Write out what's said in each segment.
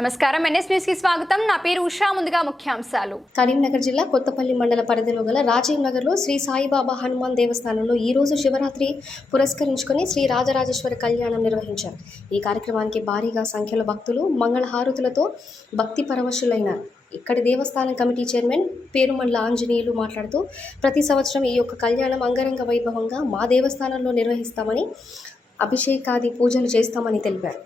నమస్కారం. ఎన్ఎస్ న్యూస్కి స్వాగతం. నా పేరు ఉషా. ముందుగా ముఖ్యాంశాలు. కరీంనగర్ జిల్లా కొత్తపల్లి మండల పరిధిలో గల రాజీవ్ నగర్లో శ్రీ సాయిబాబా హనుమాన్ దేవస్థానంలో ఈ రోజు శివరాత్రి పురస్కరించుకొని శ్రీ రాజరాజేశ్వర కళ్యాణం నిర్వహించారు. ఈ కార్యక్రమానికి భారీగా సంఖ్యలో భక్తులు మంగళహారతులతో భక్తి పరవశులైనారు. ఇక్కడి దేవస్థానం కమిటీ చైర్మన్ పేరుమండ్ల ఆంజనేయులు మాట్లాడుతూ ప్రతి సంవత్సరం ఈ యొక్క కళ్యాణం అంగరంగ వైభవంగా మా దేవస్థానంలో నిర్వహిస్తామని అభిషేకాది పూజలు చేస్తామని తెలిపారు.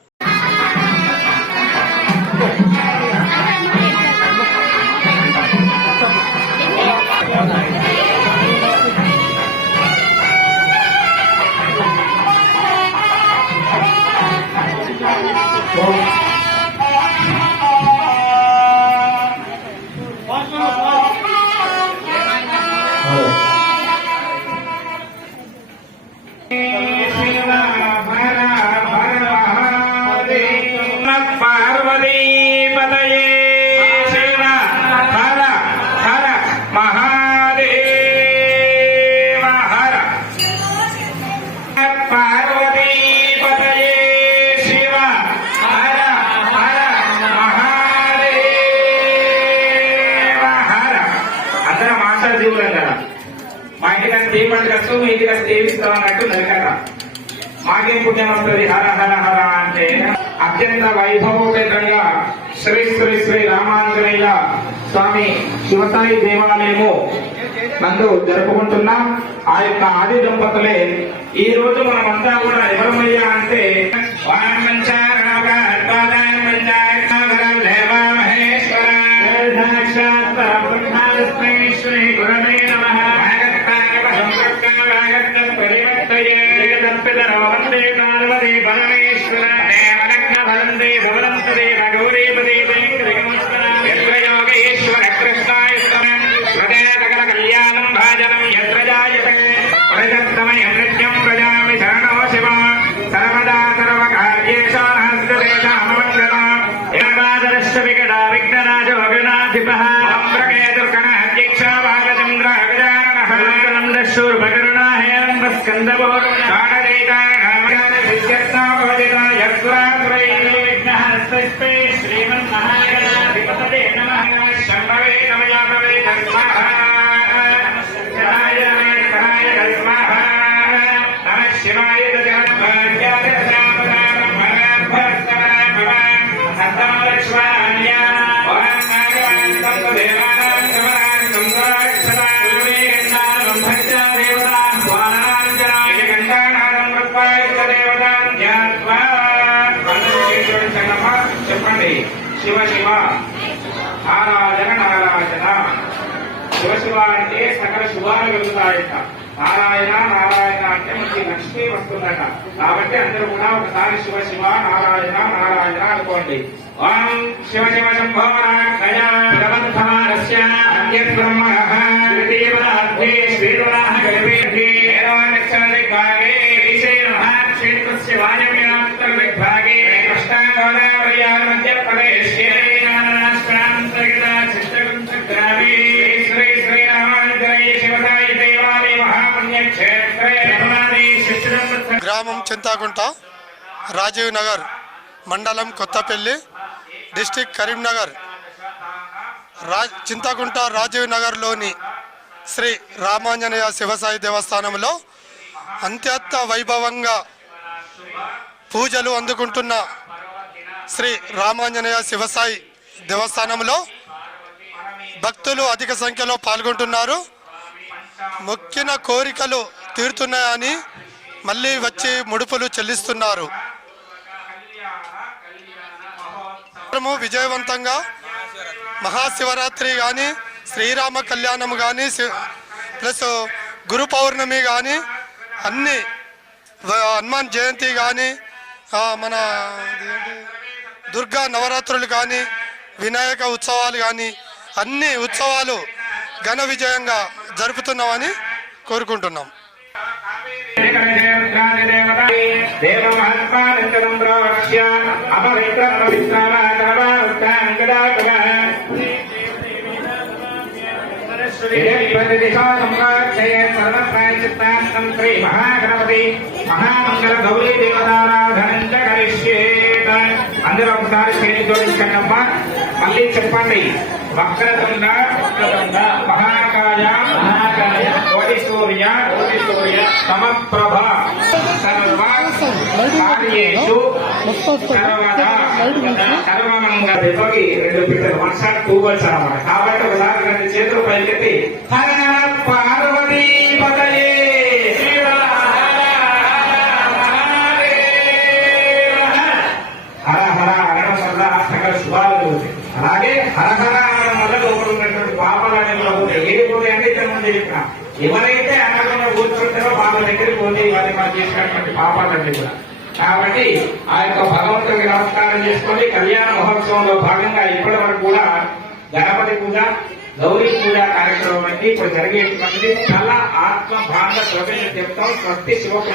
దేవాళ్ళు మీ ఇంటికి దేవిస్తాం అన్నట్టు నరికట మాకేం పుణ్యం వస్తుంది? హర హర హర అంటే అత్యంత వైభవోపేతంగా శ్రీ శ్రీ శ్రీ రామాంజనేయ స్వామి శివసాయి దేవాలయము నందు జరుపుకుంటున్న ఆ యొక్క ఆది దంపతులే. ఈ రోజు మనమంతా కూడా ఎవరమయ్యా అంటే దేవామహేశ్వర శ్రీ గురవే నమ. పరివర్తయే జగదర్పితరో Jai శివ శివ. నారాజన నారాజన. శివశివ అంటే సకల శుభాలు కలుగుతాయట. నారాయణ నారాయణ అంటే మంచి లక్ష్మి వస్తుందట. కాబట్టి అందరూ కూడా ఒకసారి శివ శివ నారాయణ నారాయణ అనుకోండి. ఓం శివ శివ శంభో భగవంతమానస్య బ్రహ్మణః తృతీయపదార్థే శ్రీరుణాః గర్భేర్భే గ్రామం చింతాగుంట రాజీవ్ నగర్ మండలం కొత్తపల్లి డిస్టిక్ కరీంనగర్ రా చింతాగుంట రాజీవ్ నగర్లోని శ్రీ రామాంజనేయ శివసాయి దేవస్థానంలో అత్యంత వైభవంగా పూజలు అందుకుంటున్న శ్రీ రామాంజనేయ శివసాయి దేవస్థానంలో భక్తులు అధిక సంఖ్యలో పాల్గొంటున్నారు. మొక్కిన కోరికలు తీరుతున్నాయని మళ్ళీ వచ్చి ముడుపులు చెల్లిస్తున్నారు. విజయవంతంగా మహాశివరాత్రి కానీ శ్రీరామ కళ్యాణం కానీ ప్లస్ గురు పౌర్ణమి కానీ అన్ని హనుమాన్ జయంతి కానీ మన దుర్గా నవరాత్రులు కానీ వినాయక ఉత్సవాలు కానీ అన్ని ఉత్సవాలు ఘన విజయంగా జరుపుతున్నామని కోరుకుంటున్నాం. శ్రీ మహాగణపతి మహామంగళ గౌరీ దేవతారాధనం చ కరిష్యేత అందరూ ఒకసారి పేరు జోడించండి అమ్మా మళ్ళీ చెప్పండి. వక్రతుండ మహాకాయ మహాకాయ కోటి సూర్య కోటి సూర్య సమప్రభ సర్వ కార్యేషు సర్వదా సర్వమంగళ. దెబ్బకి రెండు పిల్లలు వన్ షాట్ టూ బల్స్ అన్నమాట కాబట్టి ఒకసారి రెండు చేతులు పైకెత్తి. హర పార్వతీ పదయే అలాగే హర హర హర ఉన్నటువంటి పాపాలన్నీ కూడా పోతాయి ఏది పోతాయి అంటే ఇంతకు ముందు చెప్పిన ఎవరైతే అనకుండా కూర్చుంటారో వాళ్ళ దగ్గరికి పోతే వారి మనం చేసినటువంటి పాపాలన్నీ కూడా. కాబట్టి ఆ యొక్క భగవంతుడికి నమస్కారం చేసుకొని కళ్యాణ మహోత్సవంలో భాగంగా ఇప్పటి వరకు కూడా గణపతి పూజ గౌరీ పూజ కార్యక్రమం అంటే ఇప్పుడు జరిగేటువంటి చాలా ఆత్మ భాగ ప్రవేశ చెప్తాం. స్వస్తి శివ